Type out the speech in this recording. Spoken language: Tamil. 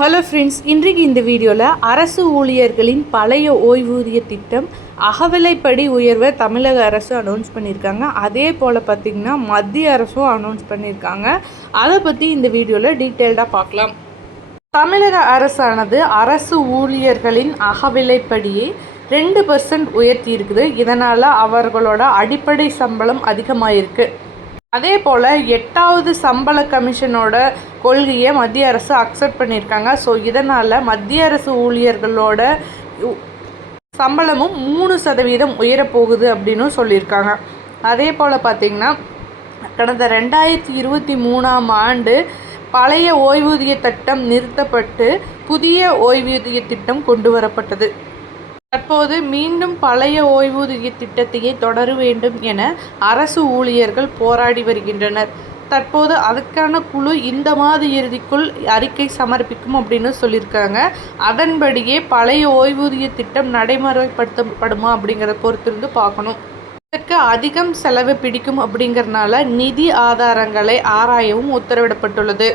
ஹலோ ஃப்ரெண்ட்ஸ் இன்றைக்கு இந்த வீடியோவில் அரசு ஊழியர்களின் பழைய ஓய்வூதிய திட்டம் அகவிலைப்படி உயர்வை தமிழக அரசு அனௌன்ஸ் பண்ணியிருக்காங்க. அதே போல் பார்த்திங்கன்னா மத்திய அரசும் அனௌன்ஸ் பண்ணியிருக்காங்க. அதை பற்றி இந்த வீடியோவில் டீட்டெயில்டாக பார்க்கலாம். தமிழக அரசானது அரசு ஊழியர்களின் அகவிலைப்படியை ரெண்டு பர்சன்ட் உயர்த்தி இருக்குது இதனால் அவர்களோட அடிப்படை சம்பளம் அதிகமாகிருக்கு அதே போல் எட்டாவது சம்பள கமிஷனோட கொள்கையை மத்திய அரசு அக்செப்ட் பண்ணியிருக்காங்க. ஸோ இதனால் மத்திய அரசு ஊழியர்களோட சம்பளமும் மூணு சதவீதம் உயரப்போகுது அப்படின்னு சொல்லியிருக்காங்க. அதே போல் பார்த்திங்கன்னா கடந்த ரெண்டாயிரத்தி இருபத்தி மூணாம் ஆண்டு பழைய ஓய்வூதிய திட்டம் நிறுத்தப்பட்டு புதிய ஓய்வூதிய திட்டம் கொண்டு வரப்பட்டது. தற்போது மீண்டும் பழைய ஓய்வூதிய திட்டத்தையே தொடர வேண்டும் என அரசு ஊழியர்கள் போராடி வருகின்றனர். தற்போது அதுக்கான குழு இந்த மாத இறுதிக்குள் அறிக்கை சமர்ப்பிக்கும் அப்படின்னு சொல்லியிருக்காங்க. அதன்படியே பழைய ஓய்வூதிய திட்டம் நடைமுறைப்படுத்தப்படுமா அப்படிங்கிறத பொறுத்திருந்து பார்க்கணும். இதற்கு அதிகம் செலவு பிடிக்கும் அப்படிங்கறனால நிதி ஆதாரங்களை ஆராயவும் உத்தரவிடப்பட்டுள்ளது.